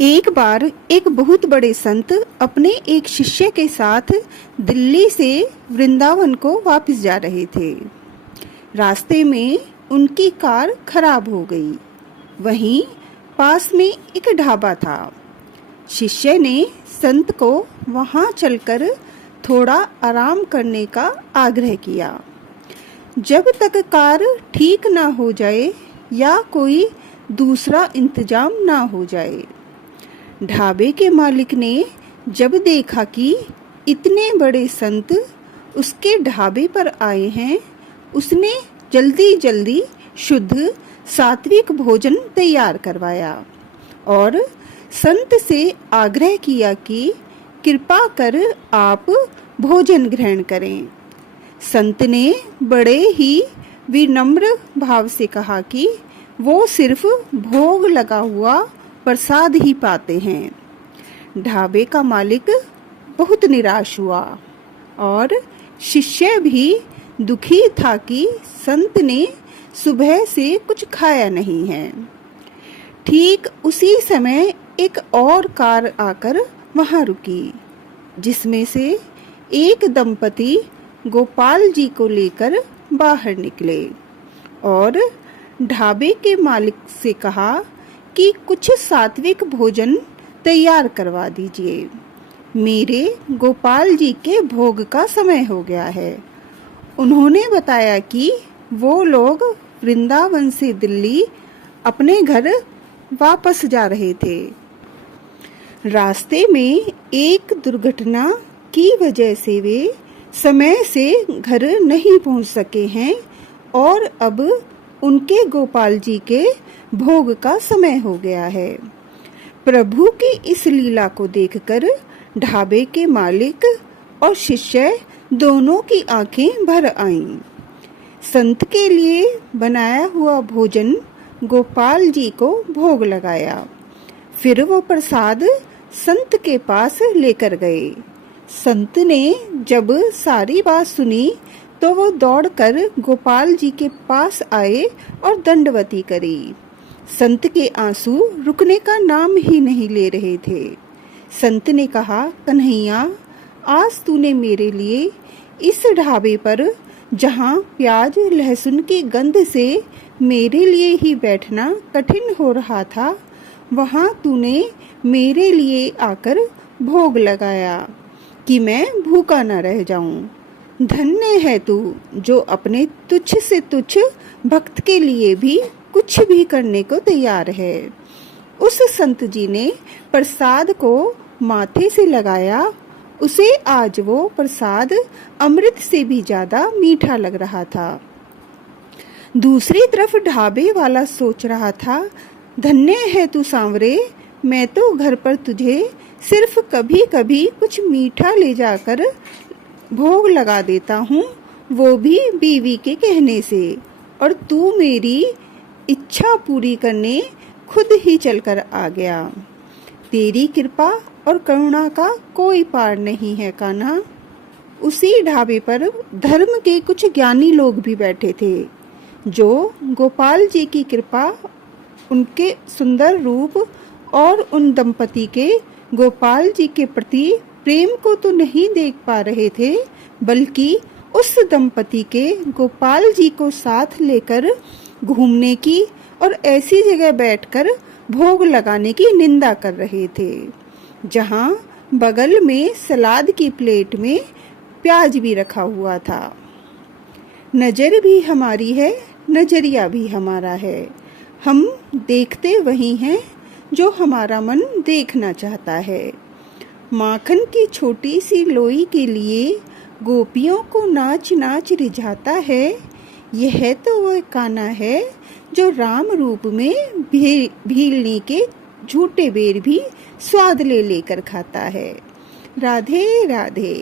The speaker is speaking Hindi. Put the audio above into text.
एक बार एक बहुत बड़े संत अपने एक शिष्य के साथ दिल्ली से वृंदावन को वापस जा रहे थे। रास्ते में उनकी कार खराब हो गई। वहीं पास में एक ढाबा था। शिष्य ने संत को वहां चलकर थोड़ा आराम करने का आग्रह किया, जब तक कार ठीक ना हो जाए या कोई दूसरा इंतजाम ना हो जाए। ढाबे के मालिक ने जब देखा कि इतने बड़े संत उसके ढाबे पर आए हैं, उसने जल्दी जल्दी शुद्ध सात्विक भोजन तैयार करवाया और संत से आग्रह किया कि कृपा कर आप भोजन ग्रहण करें। संत ने बड़े ही विनम्र भाव से कहा कि वो सिर्फ भोग लगा हुआ प्रसाद ही पाते हैं। ढाबे का मालिक बहुत निराश हुआ और शिष्य भी दुखी था कि संत ने सुबह से कुछ खाया नहीं है। ठीक उसी समय एक और कार आकर वहां रुकी, जिसमें से एक दंपति गोपाल जी को लेकर बाहर निकले और ढाबे के मालिक से कहा कि कुछ सात्विक भोजन तैयार करवा दीजिए। मेरे गोपाल जी के भोग का समय हो गया है। उन्होंने बताया कि वो लोग वृंदावन से दिल्ली अपने घर वापस जा रहे थे। रास्ते में एक दुर्घटना की वजह से वे समय से घर नहीं पहुंच सके हैं और अब उनके गोपाल जी के भोग का समय हो गया है। प्रभु की इस लीला को देखकर ढाबे के मालिक और शिष्य दोनों की आंखें भर आईं। संत के लिए बनाया हुआ भोजन गोपाल जी को भोग लगाया। फिर वो प्रसाद संत के पास लेकर गए। संत ने जब सारी बात सुनी तो वो दौड़कर गोपाल जी के पास आए और दंडवती करी। संत के आंसू रुकने का नाम ही नहीं ले रहे थे। संत ने कहा, कन्हैया, आज तूने मेरे लिए इस ढाबे पर, जहाँ प्याज लहसुन की गंध से मेरे लिए ही बैठना कठिन हो रहा था, वहाँ तूने मेरे लिए आकर भोग लगाया कि मैं भूखा न रह जाऊं। धन्य है तू जो अपने तुच्छ से तुच्छ भक्त के लिए भी कुछ भी करने को तैयार है। उस संत जी ने प्रसाद को माथे से लगाया। उसे आज वो प्रसाद अमृत से भी ज्यादा मीठा लग रहा था। दूसरी तरफ ढाबे वाला सोच रहा था, धन्य है तू सांवरे, मैं तो घर पर तुझे सिर्फ कभी कभी कुछ मीठा ले जाकर भोग लगा देता हूँ, वो भी बीवी के कहने से, और तू मेरी इच्छा पूरी करने खुद ही चलकर आ गया। तेरी कृपा और करुणा का कोई पार नहीं है कान्हा। उसी ढाबे पर धर्म के कुछ ज्ञानी लोग भी बैठे थे, जो गोपाल जी की कृपा, उनके सुंदर रूप और उन दंपति के गोपाल जी के प्रति प्रेम को तो नहीं देख पा रहे थे, बल्कि उस दंपति के गोपाल जी को साथ लेकर घूमने की और ऐसी जगह बैठकर भोग लगाने की निंदा कर रहे थे, जहां बगल में सलाद की प्लेट में प्याज भी रखा हुआ था। नजर भी हमारी है, नजरिया भी हमारा है। हम देखते वही हैं जो हमारा मन देखना चाहता है। माखन की छोटी सी लोई के लिए गोपियों को नाच नाच रिझाता है। यह तो वह कान्हा है जो राम रूप में भीलनी के झूठे बेर भी स्वाद ले लेकर खाता है। राधे राधे।